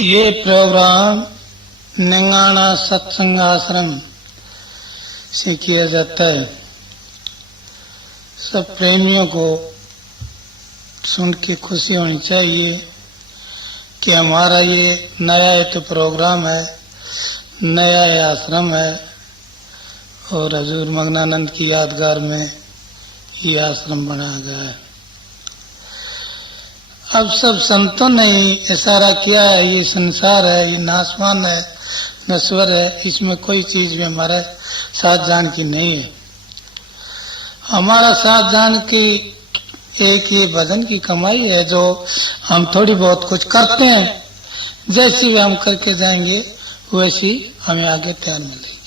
ये प्रोग्राम निंगाना सत्संग आश्रम से किया जाता है। सब प्रेमियों को सुन के खुशी होनी चाहिए कि हमारा ये नया एक प्रोग्राम है, नया ये आश्रम है और हजूर मगनानंद की यादगार में ये आश्रम बनाया गया है। अब सब संतों ने इशारा किया है, ये संसार है, ये नाशवान है, नश्वर है, इसमें कोई चीज भी हमारे साथ जान की नहीं है। हमारा साथ जान की एक ये भजन की कमाई है जो हम थोड़ी बहुत कुछ करते हैं, जैसी भी हम करके जाएंगे वैसी हमें आगे तैयार मिलेगी।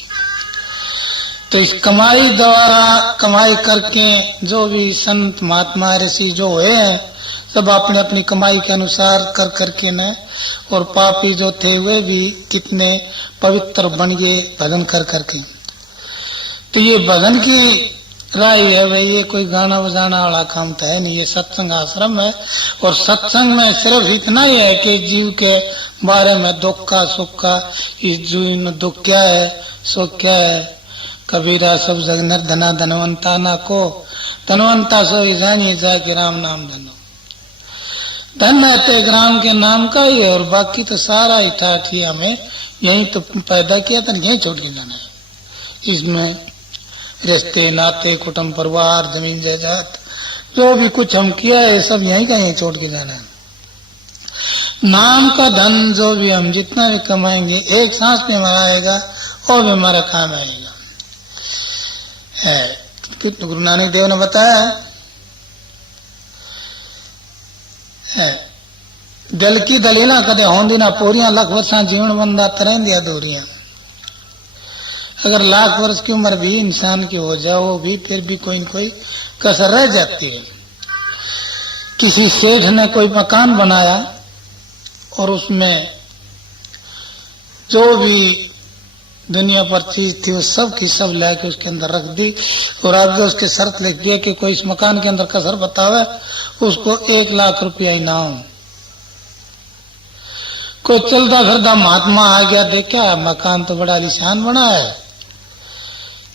तो इस कमाई द्वारा कमाई करके जो भी संत महात्मा ऋषि जो हुए हैं सब अपने अपनी कमाई के अनुसार कर करके न, और पापी जो थे वे भी कितने पवित्र बन गए भजन कर करके। तो ये भजन की राय है भाई, ये कोई गाना बजाना वाला काम तो है नहीं, ये सत्संग आश्रम है। और सत्संग में सिर्फ इतना ही है कि जीव के बारे में दुख का सुख का, इस जीव में दुख क्या है सुख क्या है। कबीरा सब जग निर्धना धनवंता ना को, धनवंता सो जानिए जाके राम नाम धनो। धन है तो राम के नाम का ही है, और बाकी तो सारा ही ठाठ ही हमें यही तो पैदा किया था, यही छोड़ के जाना है। इसमें रिश्ते नाते कुटुंब परिवार जमीन जायदाद जो भी कुछ हम किया है सब यहीं का यहीं छोड़ के जाना है। नाम का धन जो भी हम जितना भी कमाएंगे एक सांस में हमारा आएगा और भी हमारा काम आएगा है। गुरु नानक देव ने बताया है, दिल की दलीला कदे होंदी ना पूरियां, लख वर्षा जीवन बंदा तरह दिया दूरियां। अगर लाख वर्ष की उम्र भी इंसान की हो जाए वो भी फिर भी कोई न कोई कसर रह जाती है। किसी सेठ ने कोई मकान बनाया और उसमें जो भी दुनिया पर चीज थी वो सब की सब लाके उसके अंदर रख दी, और आगे उसके शर्त लिख दिया कि कोई इस मकान के अंदर कसर बतावे उसको 1 लाख रुपया इनाम। कोई चलता फिरता महात्मा आ गया, देखा मकान तो बड़ा आलीशान बना है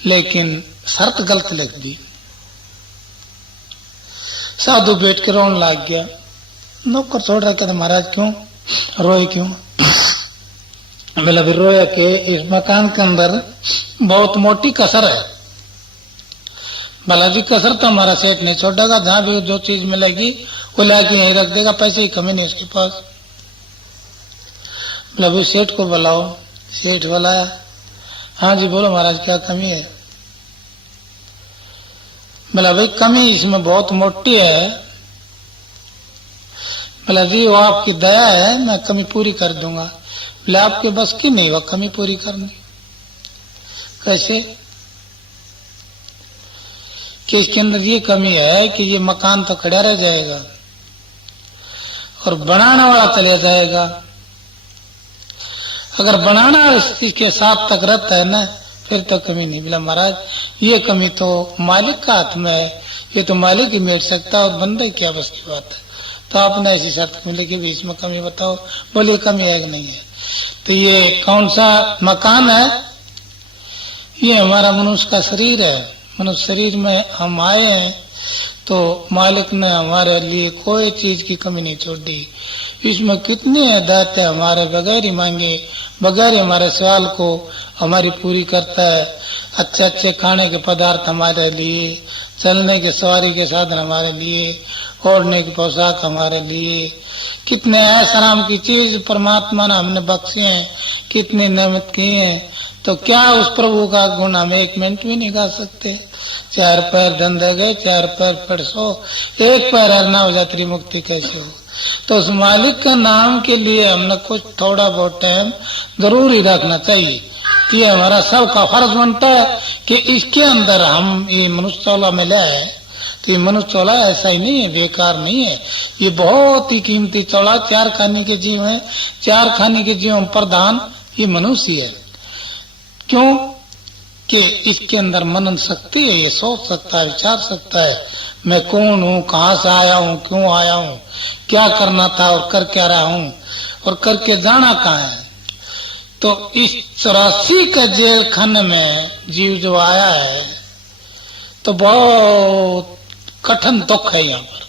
लेकिन शर्त गलत लिख दी। साधु बैठ के रोने लग गया। नौकर छोड़ रहा था, महाराज क्यों रोए क्यों? बोला फिर रोया कि इस मकान के अंदर बहुत मोटी कसर है। भला जी कसर तो हमारा सेठ नहीं छोड़ेगा, जहां भी जो चीज मिलेगी वो लाके यहीं रख देगा, पैसे की कमी नहीं उसके पास। बोला भाई सेठ को बुलाओ। सेठ बुलाया। हाँ जी बोलो महाराज क्या कमी है? बोला भाई कमी इसमें बहुत मोटी है। बोला जी वो आपकी दया है, मैं कमी पूरी कर दूंगा। बोला आपके बस की नहीं वह कमी पूरी करनी। कैसे? कि इसके अंदर ये कमी है कि ये मकान तो खड़ा रह जाएगा और बनाने वाला चले जाएगा। अगर बनाना इसके साथ तक रहता है ना फिर तो कमी नहीं। बोला महाराज ये कमी तो मालिक का हाथ में है, ये तो मालिक ही मेट सकता है और बंदे क्या बस की बात है। तो आपने ऐसी शर्त मिले कि भी इसमें कमी बताओ। बोले कमी है कि नहीं है? तो ये कौन सा मकान है? ये हमारा मनुष्य का शरीर है। मनुष्य शरीर में हम आए हैं तो मालिक ने हमारे लिए कोई चीज की कमी नहीं छोड़ दी। इसमें कितने दाते हमारे बगैर ही मांगे, बगैर ही हमारे सवाल को हमारी पूरी करता है। अच्छे अच्छे खाने के पदार्थ हमारे लिए, चलने के सवारी के साधन हमारे लिए, ओढ़ने की पोशाक हमारे लिए, कितने ऐसाराम की चीज परमात्मा ने हमने बख्शे हैं, कितने नेमत किए हैं। तो क्या उस प्रभु का गुण हम 1 मिनट भी नहीं गा सकते? 4 पैर धंधे गए, 4 पैर परसो, 1 पैर हरना हो जाती मुक्ति कैसे हो? तो उस मालिक का नाम के लिए हमने कुछ थोड़ा बहुत टाइम जरूर ही रखना चाहिए कि हमारा सबका फर्ज बनता है कि इसके अंदर हम ये मनुष्य चौला में लाए। तो ये मनुष्य चौला ऐसा ही नहीं है, बेकार नहीं है, ये बहुत ही कीमती चौला। 4 खाने के जीव है, 4 खाने के जीव प्रधान ये मनुष्य है। क्यों? कि इसके अंदर मनन शक्ति है, ये सोच सकता है, विचार सकता है मैं कौन हूँ, कहाँ से आया हूँ, क्यों आया हूँ, क्या करना था और कर क्या रहा हूँ, और करके जाना कहाँ है। तो इस 84 के जेल खाने में जीव जो आया है तो बहुत कठिन दुख है। यहाँ पर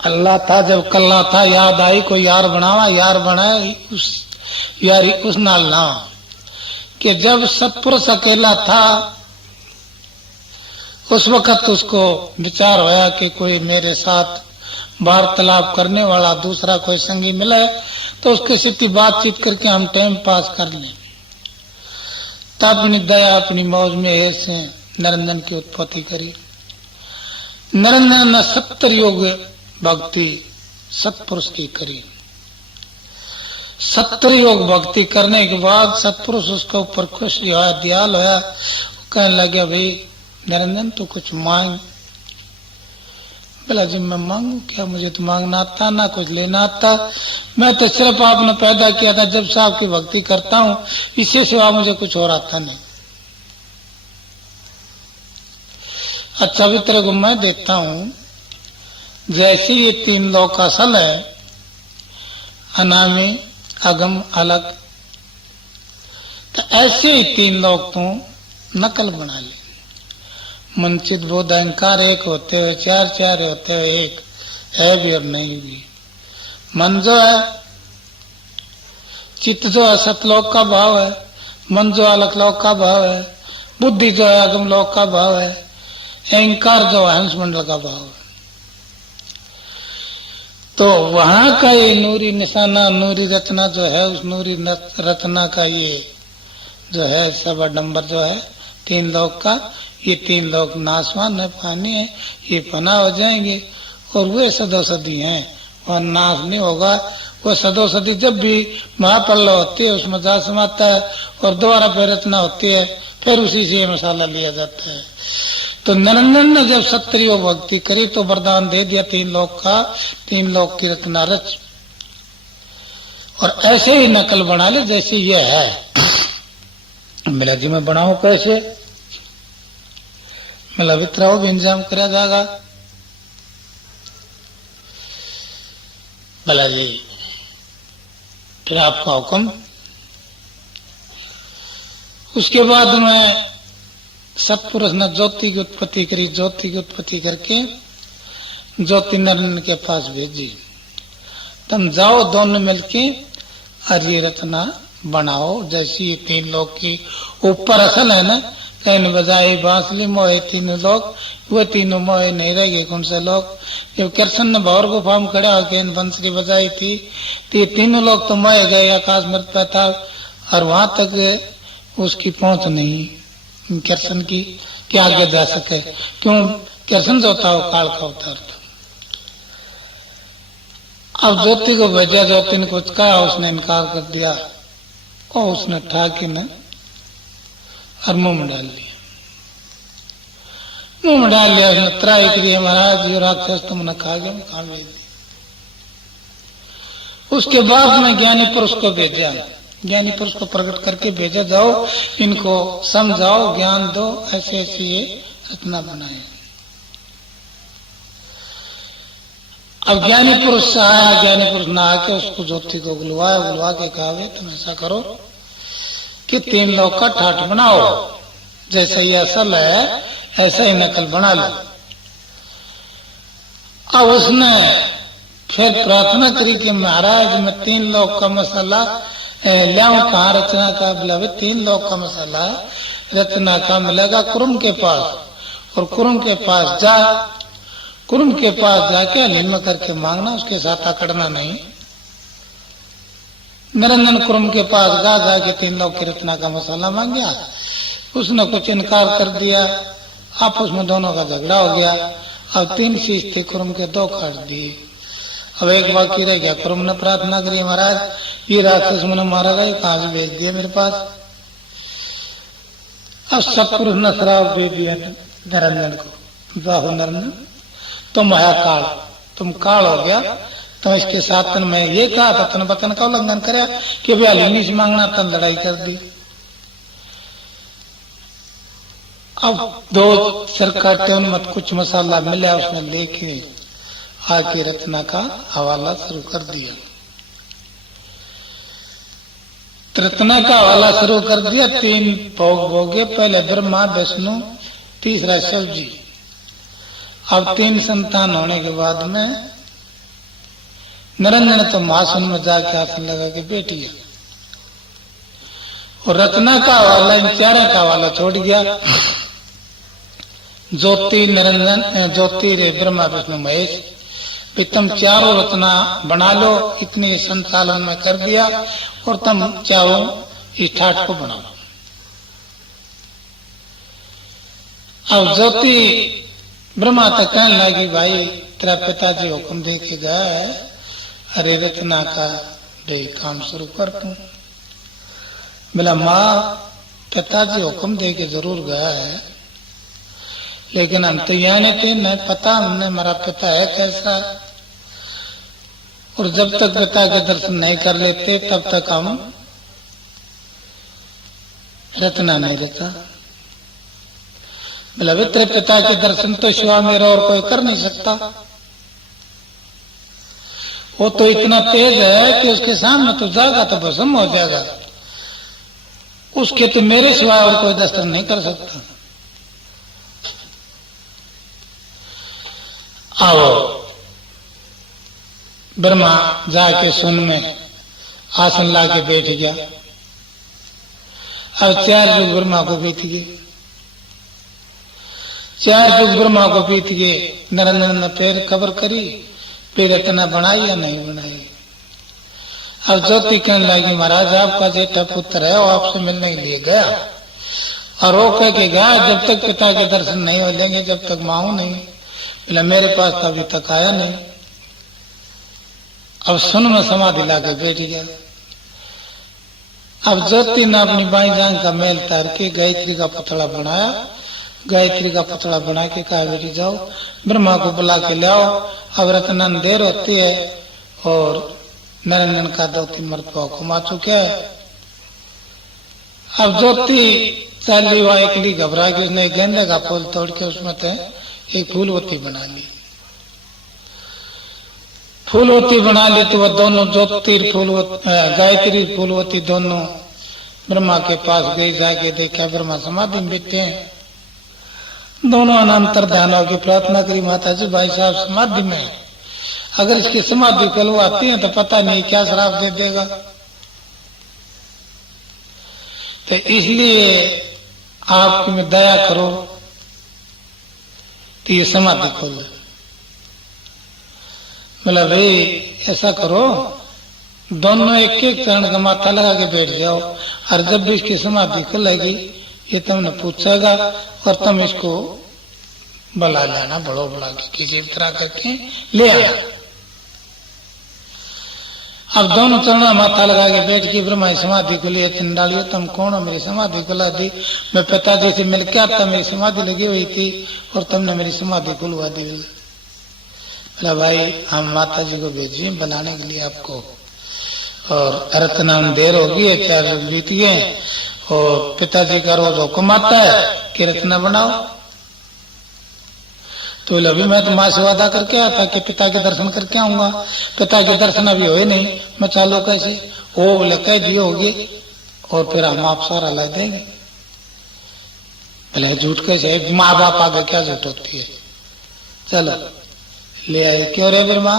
अल्लाह था, जब कल्ला था याद आई कोई यार बनावा, यार बनाए उस यारी उस नाल ना कि जब सतपुरुष अकेला था उस वक्त उसको विचार होया कि कोई मेरे साथ वार्तालाप करने वाला दूसरा कोई संगी मिले तो उसके साथ बातचीत करके हम टाइम पास कर लें। तब अपनी दया अपनी मौज में ऐसे निरंजन की उत्पत्ति करी। निरंजन ने 70 योग भक्ति सतपुरुष की करी। 70 योग भक्ति करने के बाद सतपुरुष उसके ऊपर खुश हुआ, दयाल होया। कहने लगे भाई निरंजन तू कुछ मांग। बोला जी मैं मांगू क्या, मुझे तो मांगना आता ना कुछ लेना आता, मैं तो सिर्फ आपने पैदा किया था जब से आपकी भक्ति करता हूँ, इससे सिवा मुझे कुछ और आता नहीं। अच्छा भी तेरे को मैं देता हूँ, जैसे ये 3 लोक असल है, अनामी अगम अलग, तो ऐसे ही 3 लोग तू नकल बना ले। मनचित बोध अहंकार एक होते हुए 4 होते हुए एक है भी और नहीं भी। मन जो है, चित्त जो है सतलोक का भाव है, मन जो अलग लोक का भाव है, बुद्धि जो है अगम लोक का भाव है, अहंकार जो है हंस मंडल का भाव है। तो वहां का ये नूरी निशाना, नूरी रचना जो है, उस नूरी रचना का ये जो है सब डंबर जो है 3 लोक का, ये 3 लोग नाशवान है, पानी है, ये फना हो जाएंगे और वे सदोसदी हैं, वह नाश नहीं होगा। वो सदोसदी जब भी महापल्ल होती है उसमें जा समाता है और दोबारा फिर रचना होती है, फिर उसी से मसाला लिया जाता है। तो निरंजन ने जब 70 योग भक्ति करी तो वरदान दे दिया 3 लोक का, 3 लोक की रचना रच और ऐसे ही नकल बना ले जैसे ये है। मेरा जी मैं बनाऊ कैसे, मेरा वितराओ भी इंतजाम करा जाएगा। भला जी फिर आपका हुक्म। उसके बाद में सतपुरुष ने ज्योति की उत्पत्ति करी। ज्योति की उत्पत्ति करके ज्योति नारायण के पास भेजी, तुम जाओ दोनों मिलके और ये रचना बनाओ जैसी ये 3 लोग की ऊपर असल है ना, कैन बजाई बांसुरी मोहे 3 लोग, वो 3 मोहे नहीं रह गए। कौन से लोग, जब कृष्ण ने भौर गुफा में खड़ा होकर बंसुरी बजाई थी तो ये 3 लोग तो मोहे गए, आकाश मरता था और वहां तक उसकी पहुंच नहीं कृष्ण की कि आगे जा सके। क्यों, कृष्ण जो था वो काल का अवतार था। अब ज्योति को भेजा, ज्योति ने कुछ कहा, उसने इनकार कर दिया और उसने ठाकी ने और मुंह में डाल लिया। मुंह में डाल लिया उसने, त्राई करिए महाराज ये राक्षस तुमने खा गया, खा गई। उसके बाद में ज्ञानी पुरुष को भेजा, ज्ञानी पुरुष को प्रकट करके भेजा, जाओ इनको समझाओ, ज्ञान दो, ऐसे ऐसे ये रचना बनाए। अब ज्ञानी पुरुष से आया, ज्ञानी पुरुष ना आके उसको ज्योति को बुलवाया, बुलवा के कहा तुम ऐसा करो कि 3 लोग का ठाठ बनाओ, जैसा ये असल है ऐसा ही नकल बना लो। अब उसने फिर प्रार्थना करी कि महाराज मैं 3 लोग का मसाला लियाऊं कहाँ रचना का। बोला 3 लोग का मसाला रचना का मिलेगा कुरुम के पास, और कुरुम के पास जा, कुरुम के पास जाके हलीमा करके मांगना, उसके साथ अकड़ना नहीं। निरंजन कुरुम के पास गा जाके 3 लोग की रचना का मसाला मांग गया। उसने कुछ इनकार कर दिया, आपस में दोनों का झगड़ा हो गया। अब 3 शीश थे, कुरुम के 2 काट दिए। अब एक बाकी रह गया। कुरुम ने प्रार्थना करी महाराज ये राक्षस मैंने मारा गया, कहां से भेज दिया मेरे पास। अब सतपुरुष ने श्राप दे दिया निरंजन को, जाहो निरंजन तुम है काल, तुम काल हो गया। तो इसके साथ मैं ये कहा था तन बतन का उल्लंघन करे कि हलीनी से मांगना, तन लड़ाई कर दी। अब 2 सिर काटे उनमत कुछ मसाला मिला, उसने लेके आके रचना का हवाला शुरू कर दिया। रत्ना का वाला शुरू कर दिया। 3 भोग भोगे, पहले ब्रह्मा विष्णु, तीसरा शिव जी। अब 3 संतान होने के बाद में निरंजन तो महासुन में जाके हाथ लगा के बैठी है और रत्ना का वाला इन 4 का वाला छोड़ गया। ज्योति निरंजन, ज्योति रे ब्रह्मा विष्णु महेश, भी तुम 4 रत्ना बना लो, इतनी संचालन में कर दिया और तुम चाहो इस ठाट को बनाओ। अब ज्योति ब्रह्मा तक कहने लगी, भाई तेरा पिताजी हुक्म दे के गया है, अरे रत्ना का दे काम शुरू कर तू। बोला माँ पिताजी हुक्म दे के जरूर गया है, लेकिन हम तो यहाँ नहीं थे, न पता हमने हमारा पिता है कैसा, और जब तक पिता के दर्शन नहीं कर लेते तब तक हम रत्ना नहीं रहता। बोला तेरे पिता के दर्शन तो शिवा मेरा और कोई कर नहीं सकता, वो तो इतना तेज है कि उसके सामने तो जाएगा तो भस्म हो जाएगा, उसके तो मेरे सिवाय और कोई दर्शन नहीं कर सकता। आओ ब्रह्मा जाके सुन में आसन ला के बैठ गया। अब 4 युग ब्रह्मा को बीत गए, 4 युग ब्रह्मा को बीत गए। निरंजन ने फिर खबर करी, फिर रत्ना बनाई या नहीं बनाई। अब ज्योति कहने लगी, महाराज आपका जेठा पुत्र है, वो आपसे मिलने के लिए गया और वो कह के गया जब तक पिता के दर्शन नहीं हो लेंगे जब तक मां नहीं। बोला मेरे पास तो अभी तक आया नहीं। अब सुन में समाधि लाके बैठ गया। अब ज्योति ने अपनी बाई जांग का मेल तार के गायत्री का पुतला बनाया, गायत्री का पुतला बना के कहा बेटी जाओ ब्रह्मा को बुला के ले आओ। अब रत्ना देर होती है और निरंजन का 2-3 मरतबा हुक्म आ चुका है। अब ज्योति चाली हुआ एकली घबरा के उसने गेंदे का फूल तोड़ के उसमें थे एक फूलवती बना ली। फूलवती बना ली तो वह दोनों ज्योति गायत्री फूलवती दोनों ब्रह्मा के पास गई। जाके देखा ब्रह्मा समाधि में बैठे हैं। दोनों अनंतर ध्यान होकर प्रार्थना करी, माता जी भाई साहब समाधि में है, अगर इसकी समाधि खुलवाती है तो पता नहीं क्या श्राप दे देगा, तो इसलिए आपकी में दया करो तो ये समाधि खोल दे। बोला भाई ऐसा करो, दोनों एक एक चरण का माथा लगा के बैठ जाओ और जब भी इसकी समाधि खुलेगी ये तुमने पूछेगा और तुम इसको बुला लेना, बड़ो बड़ा किसी तरह करके ले आना। अब दोनों चरणों माथा लगा के बैठ के ब्रह्मा समाधि को लिए चंडालियो तुम कौन हो, मेरी समाधि खुला दी, मैं पिताजी से मिलकर आता, मेरी समाधि लगी हुई थी और तुमने मेरी समाधि खुलवा दी। बोला भाई हम माता जी को भेजिए बनाने के लिए आपको, और रत्ना देर होगी है, 4 युग बीत गए और पिताजी का रोज हुक्म आता है कि रत्ना बनाओ। तो अभी मैं तो माँ से वादा करके आया था कि पिता के दर्शन करके आऊंगा, पिता के दर्शन अभी हुए नहीं, मैं चालू कैसे? वो बोले कह दिए होगी और फिर हम आप सारा ला देंगे। बोले झूठ कैसे? माँ बाप आगे क्या झूठ होती है? चलो ले आए। क्यों रे ब्रह्मा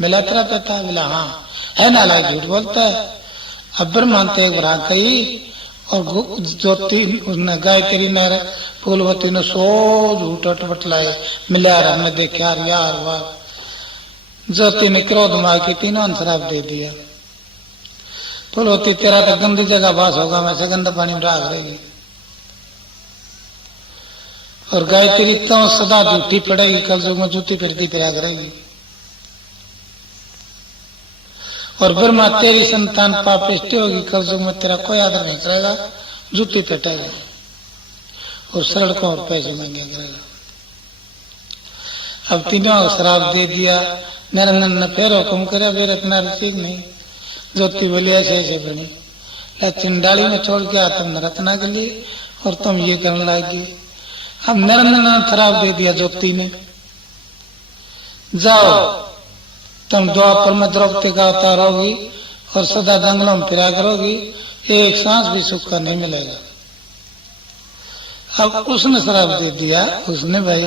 मिला तेरा पिता? बोला हाँ है ना, लाइक झूठ बोलता है। अब ब्रह्मा तो एक बार गई और ज्योति गायत्री ने फूलवती ने सो झूठ बटलाए मिला, हमने देखा यार वाह। ज्योति ने क्रोध मार के तीनों श्राप दे दिया। फूलवती तेरा तो गंदी जगह वास होगा, मैं से गंदा पानी में राग रहेगी। और गायत्री तो सदा झूठी पड़ेगी, कल युग में जूती फिरती फिरा करेगी। और ब्रह्मा तेरी संतान पापिष्ट होगी, कल युग में तेरा कोई आदर नहीं करेगा, जूती पेटेगा और सड़कों और पैसे मांगे करेगा। अब तीनों श्राप दे दिया। निरंजन ने फिर हुक्म करे, फिर इतना ठीक नहीं। ज्योति बोली ऐसे ऐसे बनी, चिंडाली में छोड़ के आता तुम रत्ना के लिए और तुम ये करने लगी। अब निरंजन ने श्राप दे दिया ज्योति ने, जाओ तुम द्वापर में द्रौपदी का अवतार होगी और सदा जंगलों में फिरा करोगी, एक सांस भी सुख का नहीं मिलेगा। अब उसने श्राप दे दिया, उसने भाई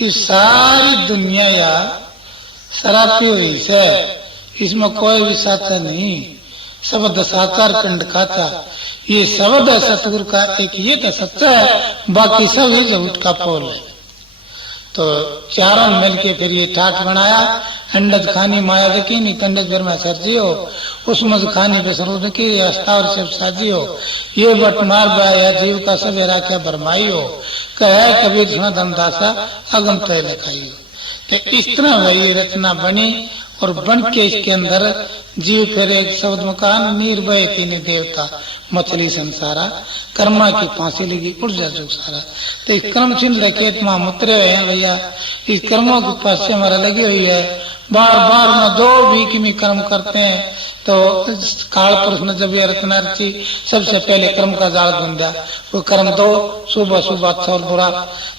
ये सारी दुनिया या शराबी हुई से, इसमें कोई भी साचा नहीं, सब दशाचार कंड खाता। ये शब्द है सतगुरु का, एक ये तो सच्चा है, बाकी सब ही झूठ का पोल है। तो चारों मिलके फिर ये ठाठ बनाया, अंडद खानी माया देखी नहीं तंडद ब्रह्मा सर्जी हो, उसमज खानी बेसरूद की अस्तावर शिव साजी हो, ये बट मार बाया जीव का सब राख्या भरमाई हो, कहे कबीर सुना धमदासा अगम तय लखाई हो। तो इस तरह वही रचना बनी और बन के इसके अंदर जीव फिर एक शब्द मकान निर्भय तीन देवता मछली संसारा, कर्मा की फांसी लगी ऊर्जा जो सारा। तो इस कर्म चिन्ह रखेत मां मुतरे हुए हैं भैया, इस कर्मों की फांसी हमारा लगी हुई है। बार बार न दो वीक में कर्म करते हैं, तो काल पुरुष ने जब ये रचना रची, सबसे पहले कर्म का जाल बन दिया। वो कर्म दो, सुबह सुबह अच्छा और बुरा,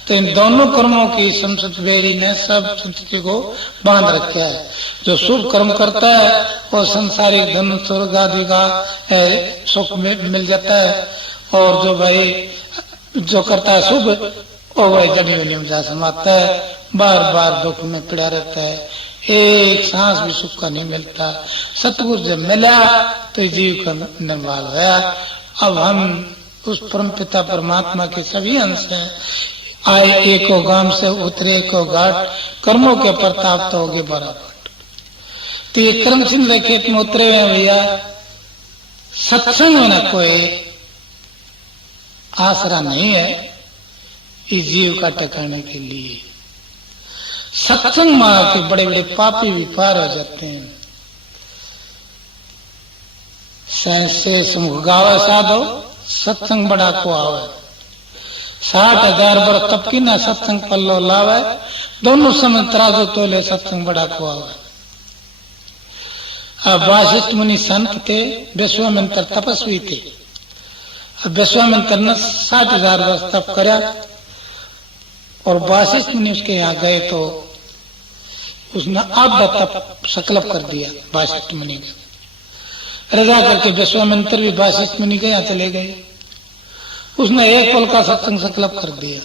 तो इन दोनों कर्मों की संसद बेरी ने सब संस्कृति को बांध रखा है। जो शुभ कर्म करता है वो संसारिक धन स्वर्ग आदि का सुख में मिल जाता है, और जो भाई जो करता है शुभ वो वही जड़ी में जा समाता है, बार बार दुख में पड़ा रहता है, एक सांस भी सुख का नहीं मिलता। सतगुरु जब मिला तो जीव का निर्वाल गया। अब हम उस परम पिता परमात्मा के सभी अंश हैं, आए एको गांव से उतरे एको घाट, कर्मों के प्रताप तो होगे बराबर। तो ये कर्म चिन्ह खेत में उतरे हुए भैया, सत्संग में न कोई आसरा नहीं है इस जीव का टकाने के लिए। सत्संग में के बड़े बड़े पापी भी पार हो जाते हैं। से समुख गावे साधो सत्संग बड़ा को आवे, 60,000 वर्ष तब की ना सत्संग पल्लो लावे, दोनों समय तराजो तोले सत्संग बड़ा को आवे। अब वासिष्ठ मुनि संत थे, विश्वामित्र तपस्वी थे। अब विश्वामित्र ने 60,000 वर्ष तप करा और वासिष्ठ मुनि उसके यहाँ गए तो उसने आधा तप संकल्प कर दिया वासिष्ठ मुनि का। रजा करके विश्वामित्र भी वासिष्ठ मुनि के यहाँ चले गए, उसने एक पल का सत्संग संकल्प कर दिया।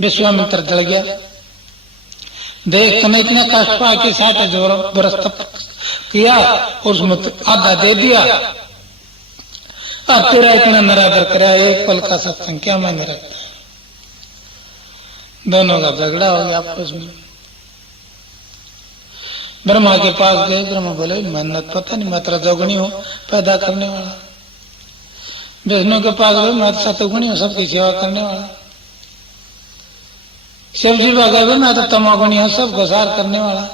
विश्वामित्र जल गया, देख तुम्हें इतना कष्ट पा के 60,000 वर्ष तप किया और उसमें आधा दे दिया, अब तेरा इतना नरादर कराया, एक पल का सत्संग क्या मायने रखता है। दोनों का झगड़ा हो गया आपस में। ब्रह्मा के पास गए, ब्रह्मा बोले मेहनत पता नहीं, मैं तेरा जोगणी हूं पैदा करने वाला। विष्णु के पास गए, मैं सतगुणी हूं सबकी सेवा करने वाला। शिव जी गए, मैं तो तमोगुणी हूं सब गुजार करने वाला।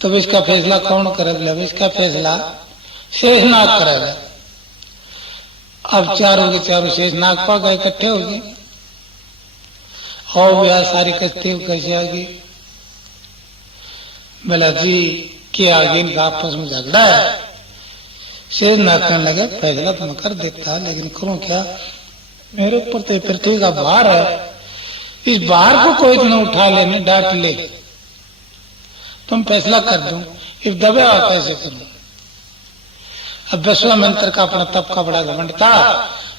तो इसका फैसला कौन करेगा? इसका फैसला शेषनाग करेगा। अब चारों के चारों शेषनाग पा गए, इकट्ठे हो गए, और ब्याह सारी कस्ती कैसे आ गई। बोला जी के आगे इनका आपस में झगड़ा है। शेषनाग कहने लगे फैसला तो मैं कर देता, लेकिन करूं क्या, मेरे ऊपर तो पृथ्वी का भार है, इस भार को कोई तो न उठा ले, डांट ले, तुम फैसला कर दो, इस दबे कैसे करूं। अब विश्वामित्र का अपना तप का बड़ा घमंड था,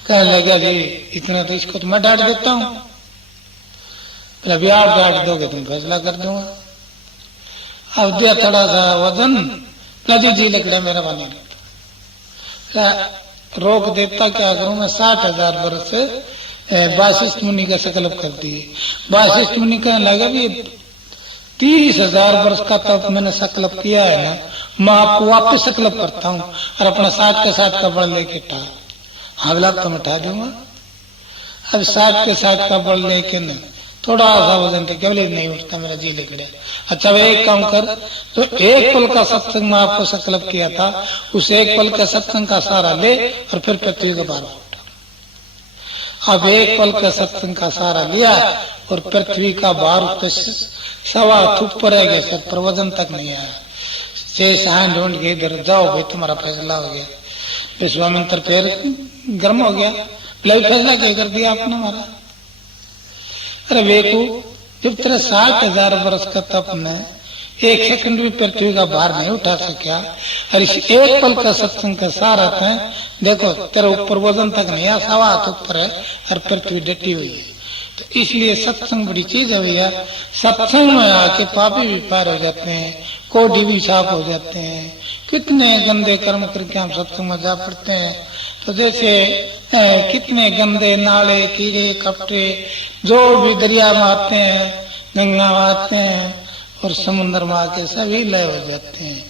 कहने लगा जी इतना तो इसको तो मैं डांट देता हूं। आप डांट दोगे तुम फैसला कर दूंगा। अब दिया थोड़ा सा वजन, लजी जी लकड़ा मेरा बने रोक देता, क्या करूं मैं। 60,000 वर्ष से वासिष्ठ मुनि का संकल्प कर दिए। वासिष्ठ मुनि कहने लगा भी 30,000 वर्ष का तप मैंने संकल्प किया है ना, मैं आपको वापस संकल्प करता हूँ और अपना 60 के 60 का बल लेके टा हावला तो मैं उठा दूंगा। अब 60 के 60 का बल लेके न थोड़ा सा वजन थे, केवल नहीं उठता मेरा जी लेके। अच्छा वे एक काम कर, तो एक पल का सत्संग में आपको संकल्प किया था, उस एक पल के सत्संग का सहारा ले और फिर पृथ्वी के बाहर उठा। अब एक पल का सत्संग का सहारा लिया और पृथ्वी का भार सवा थुप पर गए, सर पर वजन तक नहीं आया। शेष हाथ ढूंढ के इधर जाओ भाई तुम्हारा फैसला हो गया। विश्वामित्र फिर गर्म हो गया, फैसला क्या कर दिया आपने हमारा। अरे वेकू, जब तेरा 60,000 वर्ष का तप ने एक सेकंड भी पृथ्वी का भार नहीं उठा सका। और इस एक पल का सत्संग का सार आता है, देखो तेरे ऊपर वजन तक नहीं है, 1.25 हाथ ऊपर है और पृथ्वी डटी हुई है। तो इसलिए सत्संग बड़ी चीज है भैया। सत्संग में आके पापी भी पार हो जाते हैं, कोढ़ी भी साफ हो जाते हैं। कितने गंदे कर्म करके हम सत्संग में जा पड़ते हैं। तो जैसे कितने गंदे नाले कीड़े कपड़े जो भी दरिया में आते हैं, गंगा में आते हैं और समुद्र में आके सभी लय हो जाते हैं।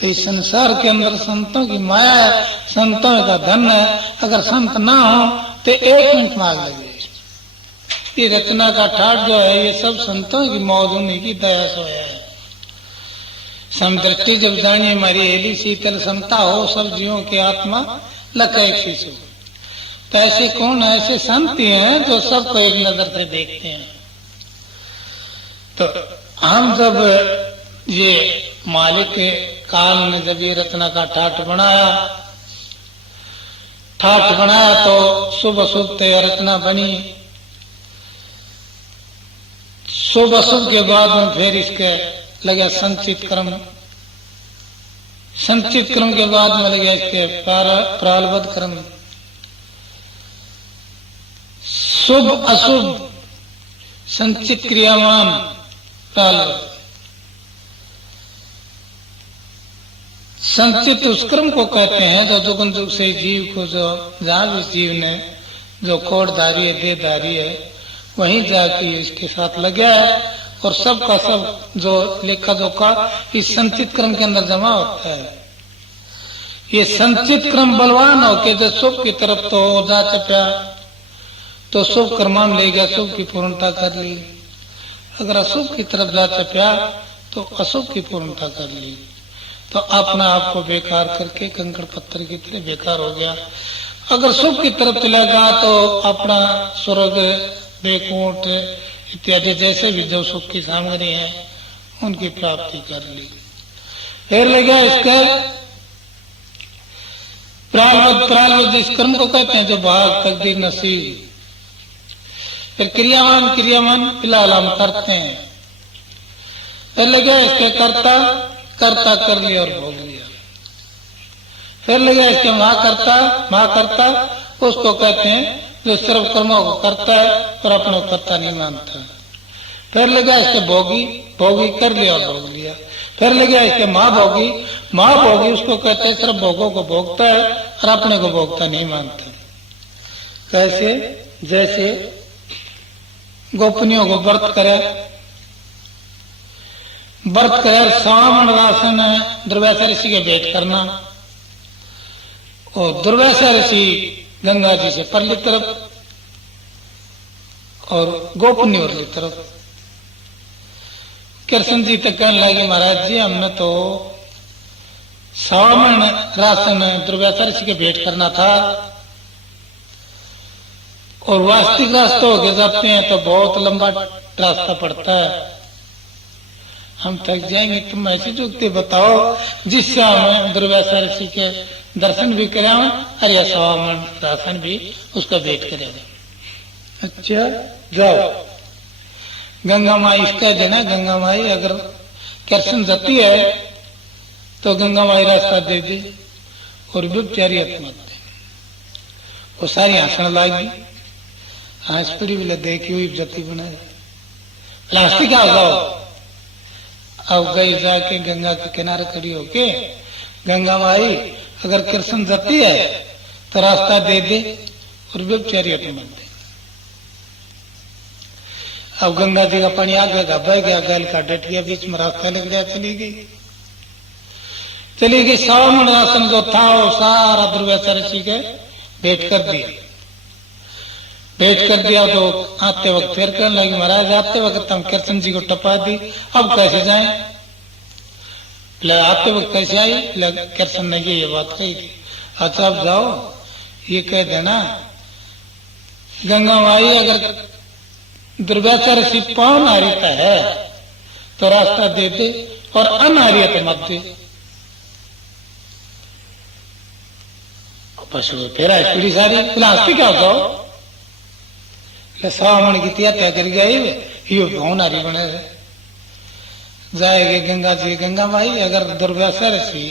तो इस संसार के अंदर संतों की माया है, संतों का धन है। अगर संत ना हो तो 1 मिनट में आग लगे। ये रचना का ठाट जो है, ये सब संतों की मौज होने की दया सोया है। समदृष्टि जब जानी हमारी हेली शीतल समता हो, सब जीवों की आत्मा लखा एक शिशु। तो ऐसे कौन है? ऐसे संत ही हैं जो सबको एक नजर से देखते हैं। तो हम जब ये मालिक के काल ने जब ये रचना का ठाट बनाया तो शुभ अशुभ रचना बनी। शुभ अशुभ के बाद में फिर इसके लगे संचित क्रम के बाद में लगे इसके प्रारब्ध क्रम। शुभ अशुभ संचित क्रियामान प्रारब्ध। संचित उस क्रम को कहते हैं जो जुगन जुग से जीव को, जो जहां भी जीव ने जो कोड़धारी है, देहधारी है, वहीं जाके इसके साथ लगा है। और सबका सब जो लेखा जोखा इस संचित क्रम के अंदर जमा होता है। ये संचित क्रम बलवान हो के जो शुभ की तरफ तो जा चप्या तो शुभ कर्म ले गया, शुभ की पूर्णता कर ली। अगर अशुभ की तरफ जा चप्या तो अशुभ की पूर्णता कर ली। तो अपना आप को बेकार करके कंकड़ पत्थर की तरह बेकार हो गया। अगर शुभ की तरफ चलेगा तो अपना स्वर्ग बैकुंठ इत्यादि जैसे भी जो सुख की सामग्री है उनकी प्राप्ति कर ली। फिर लगा इसका प्रारब्ध इस कर्म को कहते हैं जो भाग तकदीर नसीब। फिर क्रियावान फिलहाल हम करते हैं। फिर लगा इसके कर्ता कर लिया और भोग लिया। फिर लगा इसके महाकर्ता उसको कहते हैं जो सिर्फ कर्मों को करता है और अपने को कर्ता नहीं मानता। फिर लगा इसके भोगी कर लिया और भोग लिया। फिर लगा इसके महाभोगी उसको कहते हैं सिर्फ भोगों को भोगता है और अपने को भोगता नहीं मानता। कैसे? जैसे गोपनियों को व्रत करे सावन रासन दुर्वासा ऋषि के भेंट करना, और दुर्वासा ऋषि गंगा जी से परली तरफ और गोपनी उरली तरफ। कृष्ण जी तक कहने लगे महाराज जी हमने तो सावन रासन दुर्वासा ऋषि के भेंट करना था और वास्तविक रास्ता होके जाते हैं तो बहुत लंबा रास्ता पड़ता है, हम थक जाएंगे। तुम ऐसी जुक्ति बताओ जिससे हमें दुर्वासा ऋषि के दर्शन भी कराओ और या सावन रासन भी उसका भेंट करेगा। अच्छा जाओ गंगा माई इसका देना। गंगा माई अगर कृष्ण जाती है तो गंगा माई रास्ता दे दे और व्यभिचारी मत दे। वो सारी हंसने लागी, हंस पड़ी बोले देखी हुई जती बनाए प्लास्टिक आ जाओ। अब गई जाके गंगा के किनारे खड़ी होके गंगा माई अगर कृष्ण जाती है तो रास्ता दे दे और व्यभिचारी मत दे। अब गंगा जी का पानी आ गया, बह गया, गैल का डट गया, बीच में रास्ता लग गया, चली गई। सावन रासन जो था वो सारा दुर्वासा ऋषि के भेंट कर दिया। तो आते वक्त फिर कहने लगी महाराज आते वक्त हम कृष्ण जी को टपा दी, अब कैसे जाएं? आते वक्त कैसे आई? कृष्ण ने ये बात कही थी। अच्छा अब जाओ ये कह देना गंगा माई अगर दुर्वासा ऋषि पावन आर्यता है तो रास्ता दे दे और अनार्यता मत दे। पशु फिर पीढ़ी सारी प्लास्टिक आ जाओ सावन की हत्या कर गए ये भवन हारी बने रहे। जाएगी गंगा जी, गंगा माई अगर दुर्व्यसा ऋषि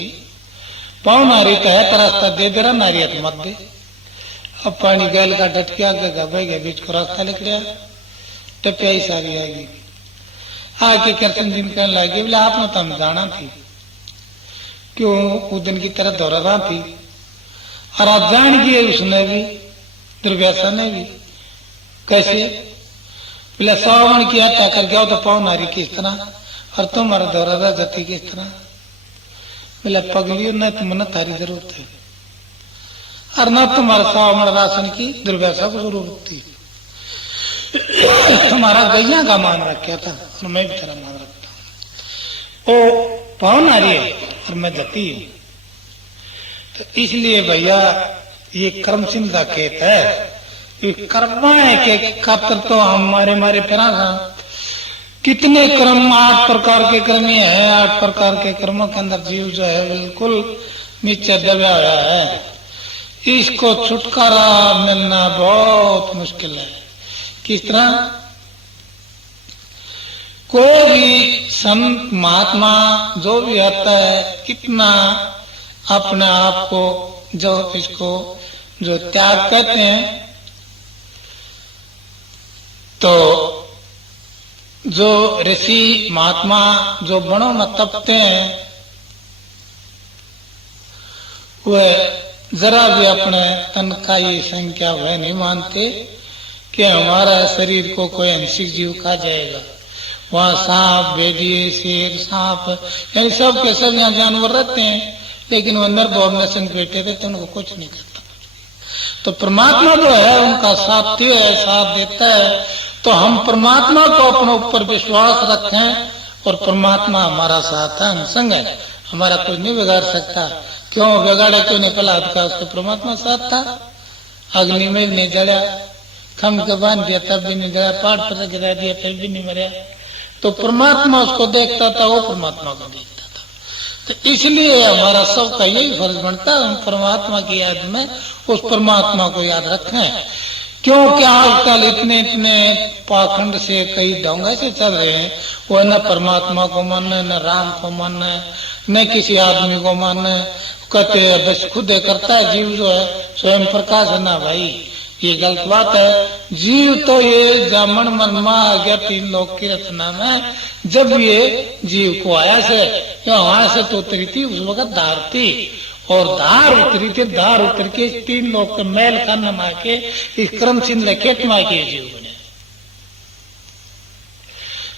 पाँव नारी का है तो रास्ता दे दे रहा, नारी तो मत दे। अब पानी गैल का डटके आगे बह गया, बीच को रास्ता लिख लिया, टपिया ही सारी आएगी। आके कृष्ण जी कहने लगे, बोले आपने तो हम जाना थी, क्यों उस दिन की तरह दौरा रहा थी, और आप जान गए उसने भी, दुर्व्यसा ने भी। कैसे? बोले सावन की हत्या कर गया तो पाँव नारी किस तरह, और तुम्हारा दौरा रह जाती किस तरह। बोले पगलियों ने तुमने तारी जरूरत है, और न तुम्हारा सावन राशन की दुर्व्यसा को जरूरत थी। तुम्हारा गैया का मान रखा था और मैं भी तेरा मान रखता हूँ। ओ पाँव नारी है और मैं जती हूँ। तो इसलिए भैया ये कर्म सिंह का खेत है, ये कर्म है के खातर तो हमारे फिर कितने कर्म, 8 प्रकार के कर्म ये है। 8 प्रकार के कर्मों के अंदर जीव जो है बिल्कुल नीचे दबा हुआ है। इसको छुटकारा मिलना बहुत मुश्किल है। किस तरह? कोई भी संत महात्मा जो भी आता है, कितना अपने आप को जो इसको जो त्याग कहते हैं, तो जो ऋषि महात्मा जो वनों में तपते हैं, वह जरा भी अपने तन का ये संख्या वह नहीं मानते कि हमारा शरीर को कोई हिंसक जीव खा जाएगा। वहाँ सांप, भेड़िए, शेर, सांप, यानी सब के सब यहाँ जानवर रहते हैं, लेकिन वो निर्भय में संग बैठे थे तो उनको कुछ नहीं करता। तो परमात्मा जो है उनका साथ है, साथ देता है। तो हम परमात्मा को अपने ऊपर विश्वास रखें और परमात्मा हमारा साथ है, हम संग है, हमारा कोई नहीं बिगाड़ सकता। क्यों बिगाड़े? क्यों नहीं? पहला का उसको परमात्मा साथ था, अग्नि में नहीं जड़ा, खम के बांध दिया तब भी नहीं जड़ा, पाठ पर गिरा दिया तब भी नहीं मरा। तो परमात्मा उसको देखता था, वो परमात्मा को देखता था। तो इसलिए हमारा सबका यही फर्ज बनता है, हम परमात्मा की याद में उस परमात्मा को याद रखें। क्योंकि आजकल इतने पाखंड से कई ढंग से चल रहे हैं, वो न परमात्मा को माने, न राम को माने, न किसी आदमी को माने। कहते हैं बस खुद करता है जीव जो है स्वयं प्रकाश है ना। भाई ये गलत बात है। जीव तो ये जामन मनमा आ गया 3 लोक की रचना में। जब ये जीव को आया से वहां से तो उतरी थी, उस वक्त धार थी, और धार उतरी थी, धार उतर के 3 लोक के मैल का नमा के इस क्रम सिंह लेखेट मा के जीव बने।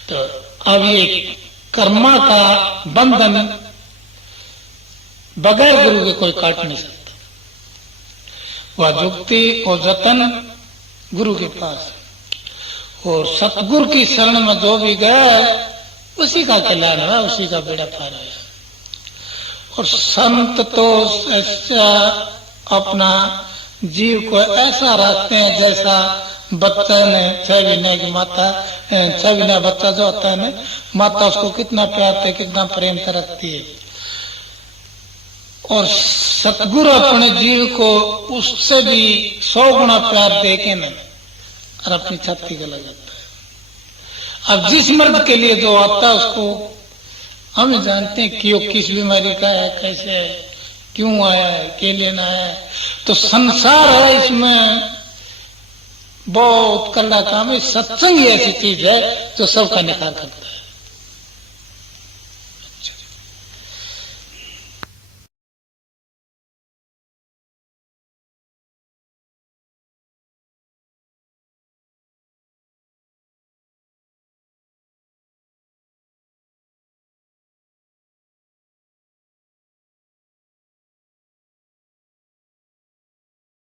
तो अब ये कर्मा का बंधन बगैर गुरु के कोई काट नहीं सकता। वह जुक्ति और जतन गुरु के पास, और सतगुरु की शरण में जो भी गया उसी का कल्याण हुआ, उसी का बेड़ा पार हुआ। और संत तो अपना जीव को ऐसा रखते हैं जैसा बच्चा ने 6 महीने की माता, 6 महीने बच्चा जो होता है ना, माता उसको कितना प्यार है, कितना प्रेम से रखती है। और सतगुरु अपने जीव को उससे भी 100 गुना प्यार दे के न और अपनी छाती गला जाता है। अब जिस मर्द के लिए जो आता है उसको हम जानते हैं कि वो किस बीमारी का है, कैसे है, क्यों आया है, के लेना है। तो संसार है, इसमें बहुत कड़ा काम है। सत्संग ऐसी चीज है जो सबका निखार करता है।